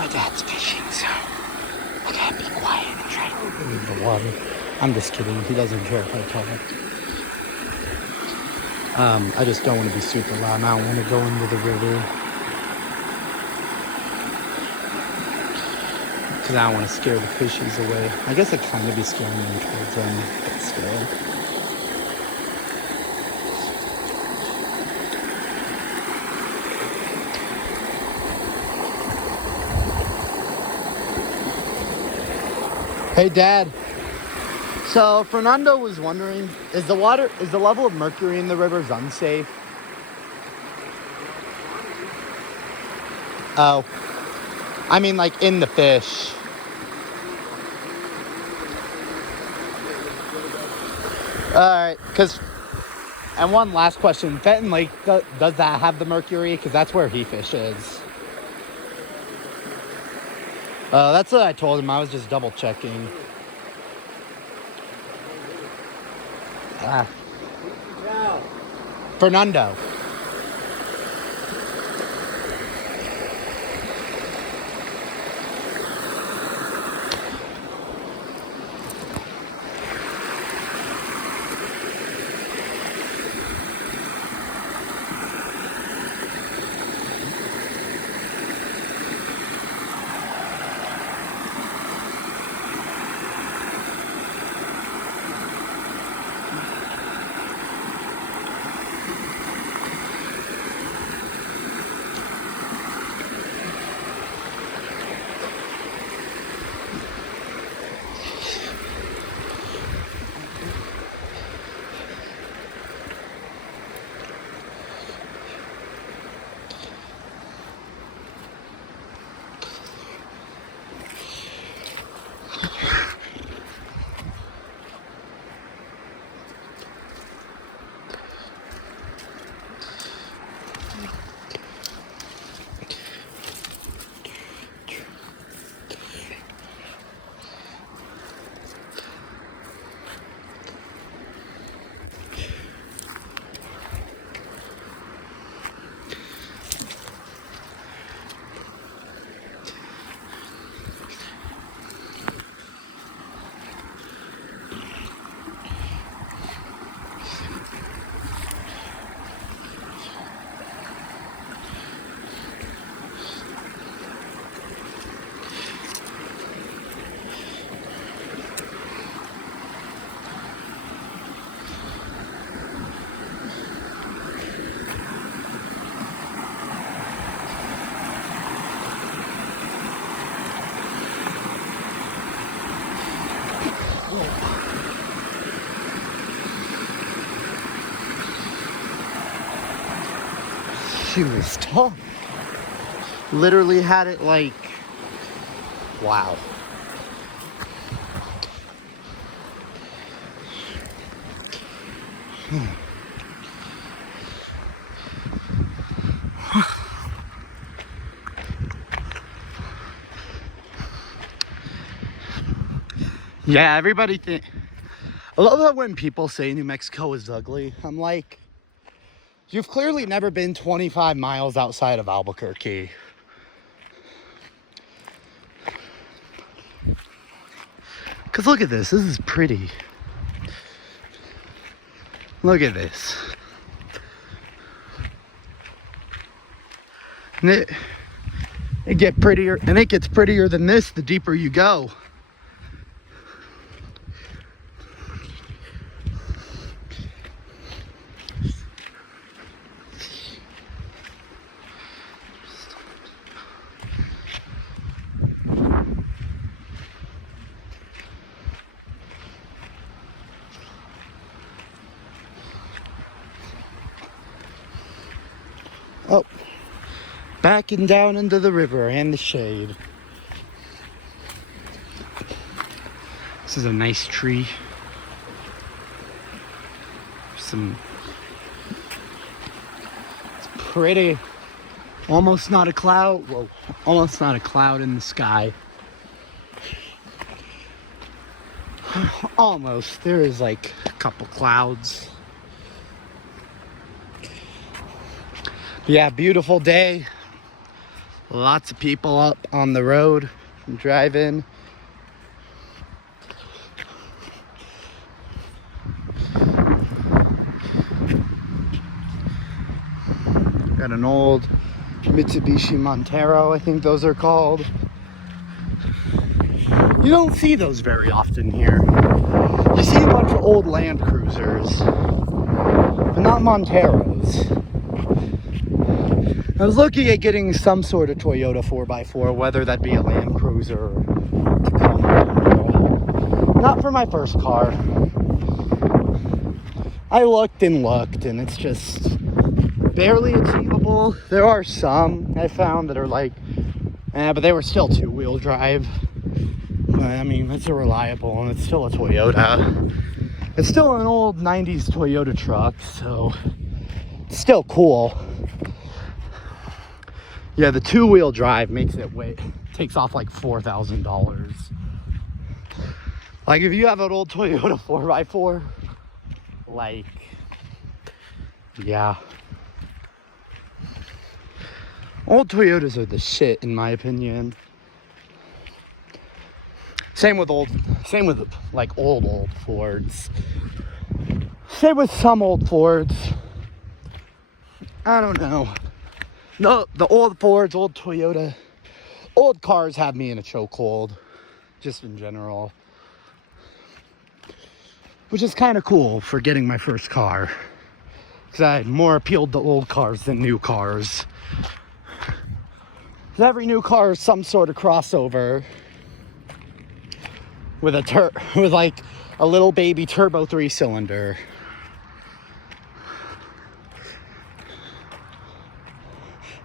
My dad's fishing, so I gotta be quiet and try to open the water. I'm just kidding. He doesn't care if I talk. I just don't want to be super loud. I don't want to go into the river because I don't want to scare the fishies away. I guess I kind of be scaring them towards them, but still. Hey, Dad. So Fernando was wondering, is the level of mercury in the rivers unsafe? Oh, I mean like in the fish. Alright, and one last question, Fenton Lake, does that have the mercury? Because that's where he fishes. That's what I told him, I was just double checking. Fernando. She was tough. Literally had it like, wow. Yeah, everybody think. I love that when people say New Mexico is ugly. I'm like, you've clearly never been 25 miles outside of Albuquerque. Because look at this. This is pretty. Look at this. And it gets prettier than this the deeper you go. Oh, backing down into the river and the shade. This is a nice tree. It's pretty. Almost not a cloud. Well, almost not a cloud in the sky. Almost. There is like a couple clouds. Yeah, beautiful day. Lots of people up on the road driving. Got an old Mitsubishi Montero, I think those are called. You don't see those very often here. You see a bunch of old Land Cruisers, but not Monteros. I was looking at getting some sort of Toyota 4x4, whether that be a Land Cruiser or Tacoma. Not for my first car. I looked and it's just barely achievable. There are some I found that are like, but they were still two-wheel drive. But I mean, it's a reliable and it's still a Toyota. It's still an old 90s Toyota truck, so it's still cool. Yeah, the two-wheel drive makes it takes off like $4,000. Like if you have an old Toyota 4x4, like, yeah. Old Toyotas are the shit in my opinion. Same with like old Fords. Same with some old Fords. I don't know. No, the old Fords, old Toyota, old cars have me in a chokehold, just in general. Which is kind of cool for getting my first car. Because I had more appealed to old cars than new cars. Because every new car is some sort of crossover with with like a little baby turbo 3-cylinder.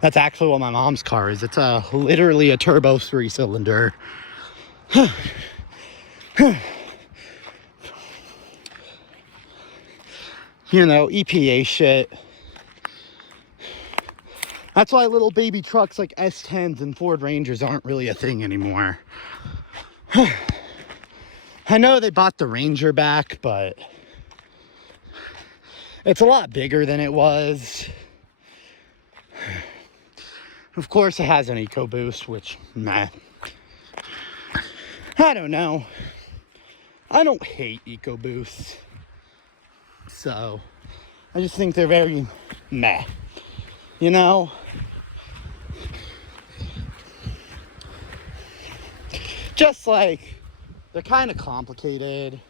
That's actually what my mom's car is. It's literally a turbo 3-cylinder. You know, EPA shit. That's why little baby trucks like S10s and Ford Rangers aren't really a thing anymore. I know they bought the Ranger back, but it's a lot bigger than it was. Of course, it has an EcoBoost, which, meh. I don't know. I don't hate EcoBoosts. So, I just think they're very meh. You know? Just like, they're kind of complicated.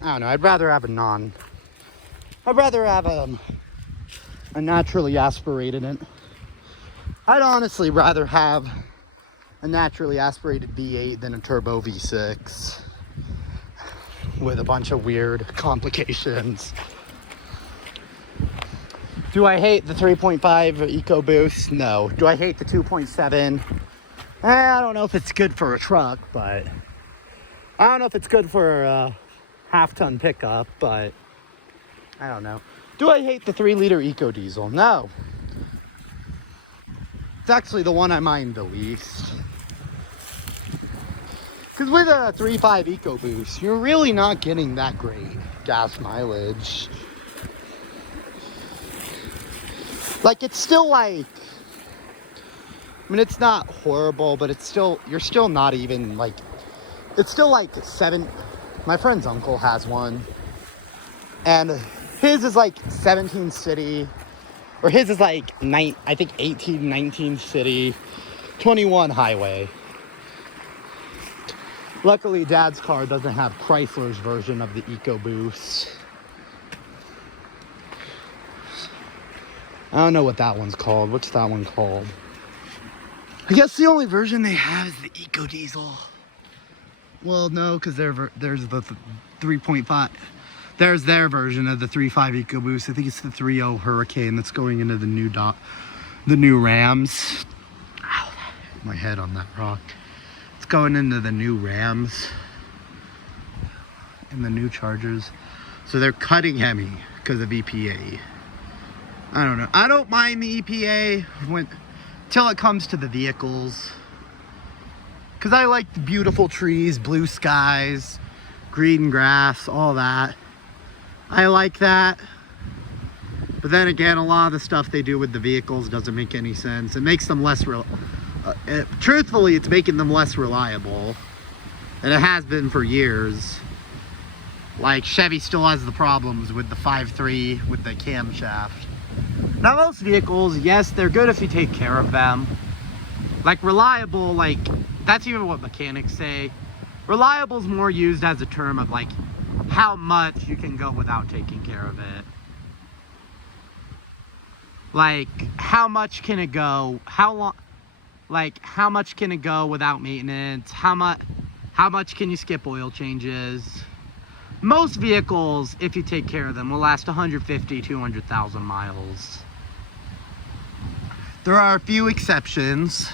I don't know, I'd rather have a naturally aspirated it. I'd honestly rather have a naturally aspirated V8 than a turbo V6 with a bunch of weird complications. Do I hate the 3.5 EcoBoost? No. Do I hate the 2.7? I don't know if it's good for a truck, but I don't know if it's good for a half-ton pickup, but I don't know. Do I hate the 3-liter EcoDiesel? No. It's actually the one I mind the least. Because with a 3.5 EcoBoost, you're really not getting that great gas mileage. Like, it's still like, I mean, it's not horrible, but it's still, you're still not even like, it's still like my friend's uncle has one. And his is like 17 city, or his is like I think 18, 19 city, 21 highway. Luckily, Dad's car doesn't have Chrysler's version of the EcoBoost. I don't know what that one's called. What's that one called? I guess the only version they have is the EcoDiesel. Well, no, because there's the 3.5. There's their version of the 3.5 EcoBoost. I think it's the 3.0 Hurricane that's going into the new Rams. Ow, my head on that rock. It's going into the new Rams and the new Chargers. So they're cutting Hemi because of EPA. I don't know. I don't mind the EPA till it comes to the vehicles. Because I like the beautiful trees, blue skies, green grass, all that. I like that. But then again, a lot of the stuff they do with the vehicles doesn't make any sense. It makes them less truthfully, it's making them less reliable. And it has been for years. Like, Chevy still has the problems with the 5.3 with the camshaft. Now, most vehicles, yes, they're good if you take care of them. Like, reliable, like, that's even what mechanics say. Reliable is more used as a term of, like, how much you can go without taking care of it. Like, how much can it go? How long? Like, how much can it go without maintenance? How much can you skip oil changes? Most vehicles, if you take care of them, will last 150, 200,000 miles. There are a few exceptions,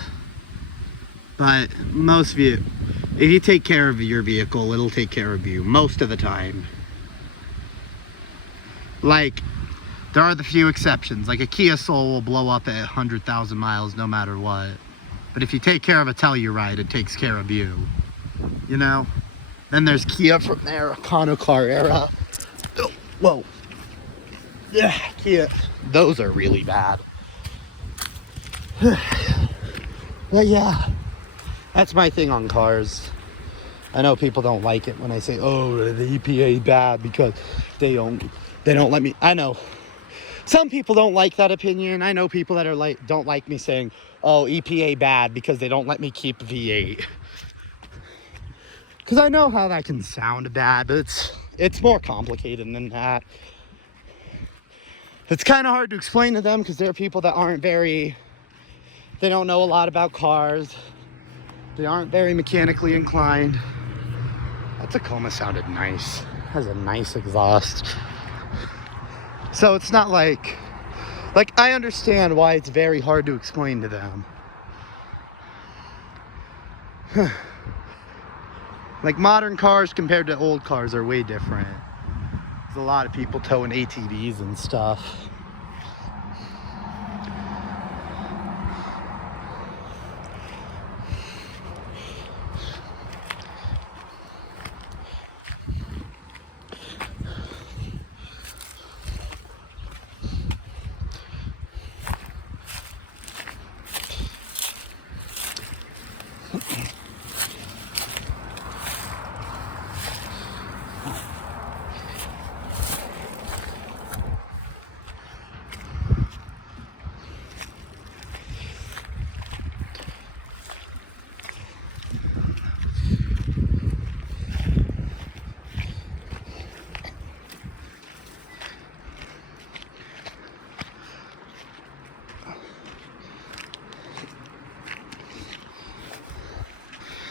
but most if you take care of your vehicle, it'll take care of you most of the time. Like, there are the few exceptions. Like, a Kia Soul will blow up at 100,000 miles no matter what. But if you take care of a Telluride, it takes care of you. You know? Then there's Kia from there, Econo Carrera. Oh, whoa. Yeah, Kia. Those are really bad. But yeah, that's my thing on cars. I know people don't like it when I say, oh, the EPA bad because they don't let me. I know. Some people don't like that opinion. I know people that are don't like me saying, oh, EPA bad because they don't let me keep V8. Because I know how that can sound bad, but it's more complicated than that. It's kind of hard to explain to them because there are people that they don't know a lot about cars. They aren't very mechanically inclined. That Tacoma sounded nice. It has a nice exhaust. So it's not like I understand why it's very hard to explain to them. Like, modern cars compared to old cars are way different. There's a lot of people towing ATVs and stuff.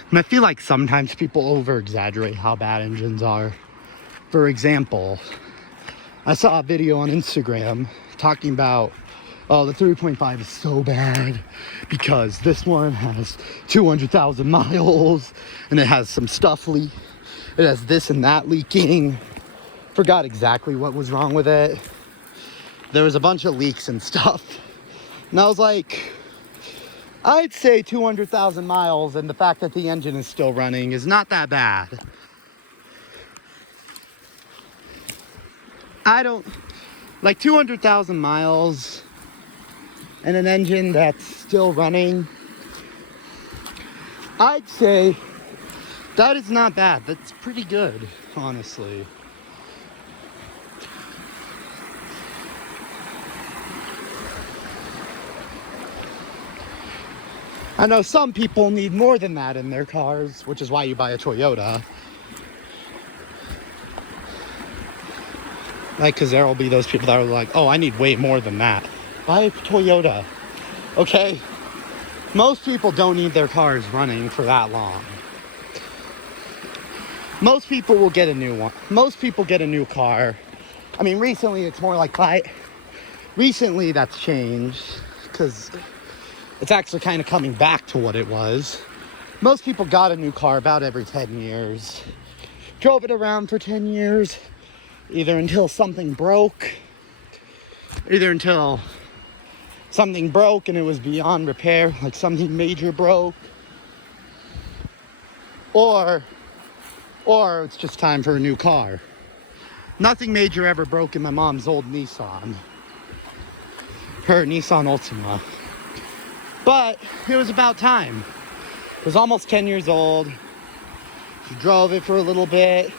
And I feel like sometimes people over-exaggerate how bad engines are. For example, I saw a video on Instagram talking about, oh, the 3.5 is so bad because this one has 200,000 miles and it has some stuff it has this and that leaking. Forgot exactly what was wrong with it. There was a bunch of leaks and stuff. And I was like, I'd say 200,000 miles and the fact that the engine is still running is not that bad. I don't, like 200,000 miles and an engine that's still running, I'd say that is not bad. That's pretty good, honestly. I know some people need more than that in their cars, which is why you buy a Toyota. Like, because there will be those people that are like, oh, I need way more than that. Buy a Toyota, okay? Most people don't need their cars running for that long. Most people will get a new one. Most people get a new car. I mean, recently it's more like recently that's changed because it's actually kind of coming back to what it was. Most people got a new car about every 10 years. Drove it around for 10 years, either until something broke, and it was beyond repair, like something major broke, or it's just time for a new car. Nothing major ever broke in my mom's old Nissan. her Nissan Altima. But it was about time. It was almost 10 years old. She drove it for a little bit.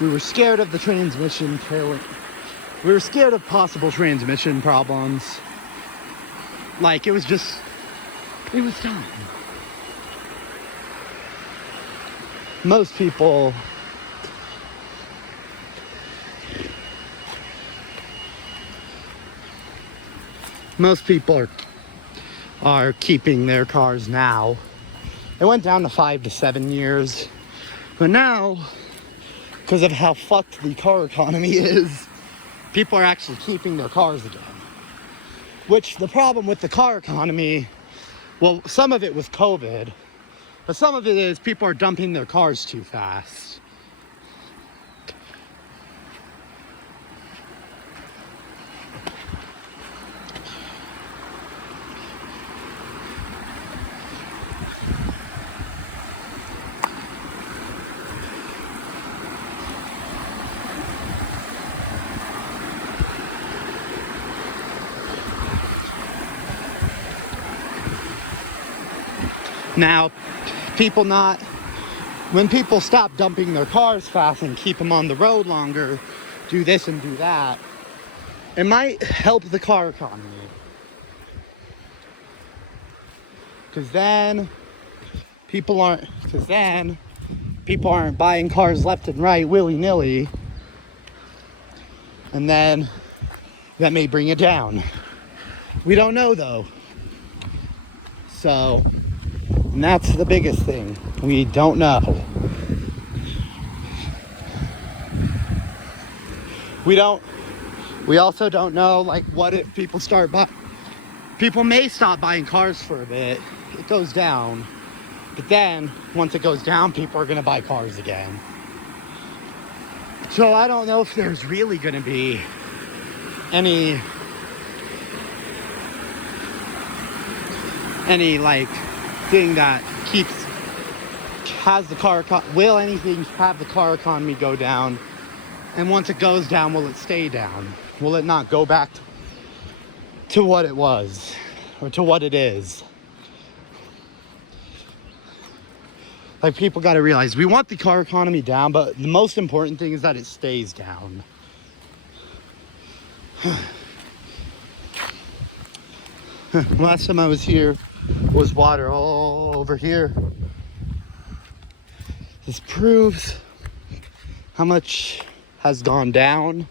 We were scared of the transmission failing. We were scared of possible transmission problems. Like, it was time. Most people are keeping their cars now. It went down to 5 to 7 years. But now, because of how fucked the car economy is, people are actually keeping their cars again. Which, the problem with the car economy, well, some of it was COVID, but some of it is people are dumping their cars too fast. Now, when people stop dumping their cars fast and keep them on the road longer, do this and do that, it might help the car economy. Because then people aren't buying cars left and right willy-nilly, and then that may bring it down. We don't know though. So, and that's the biggest thing. We don't know. We also don't know, like, what if people people may stop buying cars for a bit. It goes down. But then, once it goes down, people are going to buy cars again. So I don't know if there's really going to be any like thing that will anything have the car economy go down? And once it goes down, will it stay down? Will it not go back to what it was or to what it is? Like, people got to realize we want the car economy down, but the most important thing is that it stays down. Last time I was here was water all over here. This proves how much has gone down